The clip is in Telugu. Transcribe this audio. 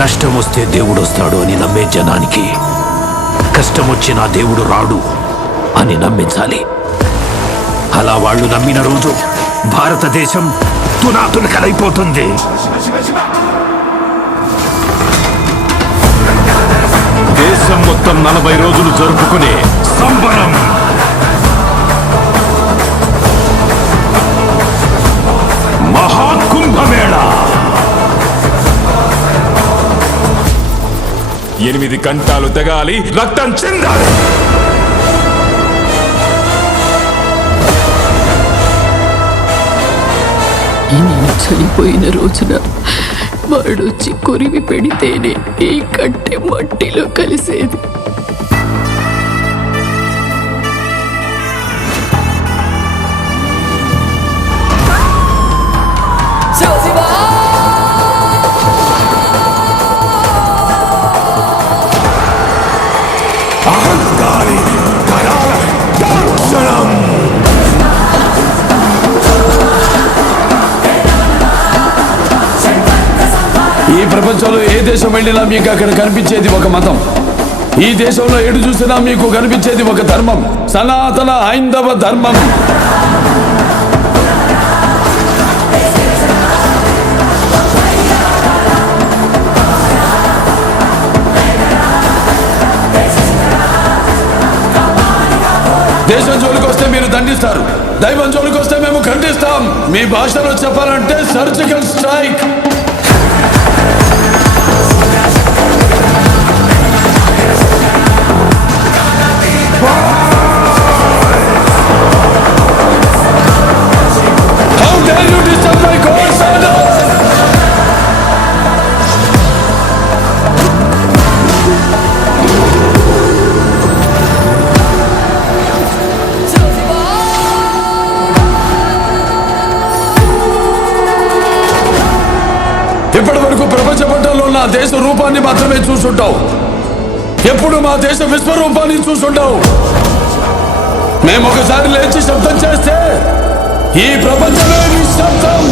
కష్టం వస్తే దేవుడు వస్తాడు అని నమ్మే జనానికి కష్టం వచ్చినా దేవుడు రాడు అని నమ్మించాలి. అలా వాళ్ళు నమ్మిన రోజు భారతదేశం తునాతునకలైపోతుంది. దేశం మొత్తం 40 రోజులు జరుపుకునే సంబరం మహాకుంభమేళ. 8 గంటలు తెగాలి, రక్తం చెందాలి. నేను చనిపోయిన రోజున వాడొచ్చి కొరివి పెడితేనే ఈ కట్టె మట్టిలో కలిసేది. అహంకారి కరాల దర్శనం. ఈ ప్రపంచంలో ఏ దేశం వెళ్ళినా మీకు అక్కడ కనిపించేది ఒక మతం. ఈ దేశంలో ఎటు చూసినా మీకు కనిపించేది ఒక ధర్మం, సనాతన హైందవ ధర్మం. దేశం జోలికి వస్తే మీరు దండిస్తారు, దైవం జోలికి వస్తే మేము ఖండిస్తాం. మీ భాషలో చెప్పాలంటే surgical strike. How dare you disturb my God's order? ఇప్పటి వరకు ప్రపంచ పట్టణంలో నా దేశ రూపాన్ని మాత్రమే చూసుంటావు. ఎప్పుడు మా దేశ విశ్వరూపాన్ని చూసుంటావు. మేము ఒకసారి లేచి శబ్దం చేస్తే ఈ ప్రపంచమే నిశ్శబ్దం.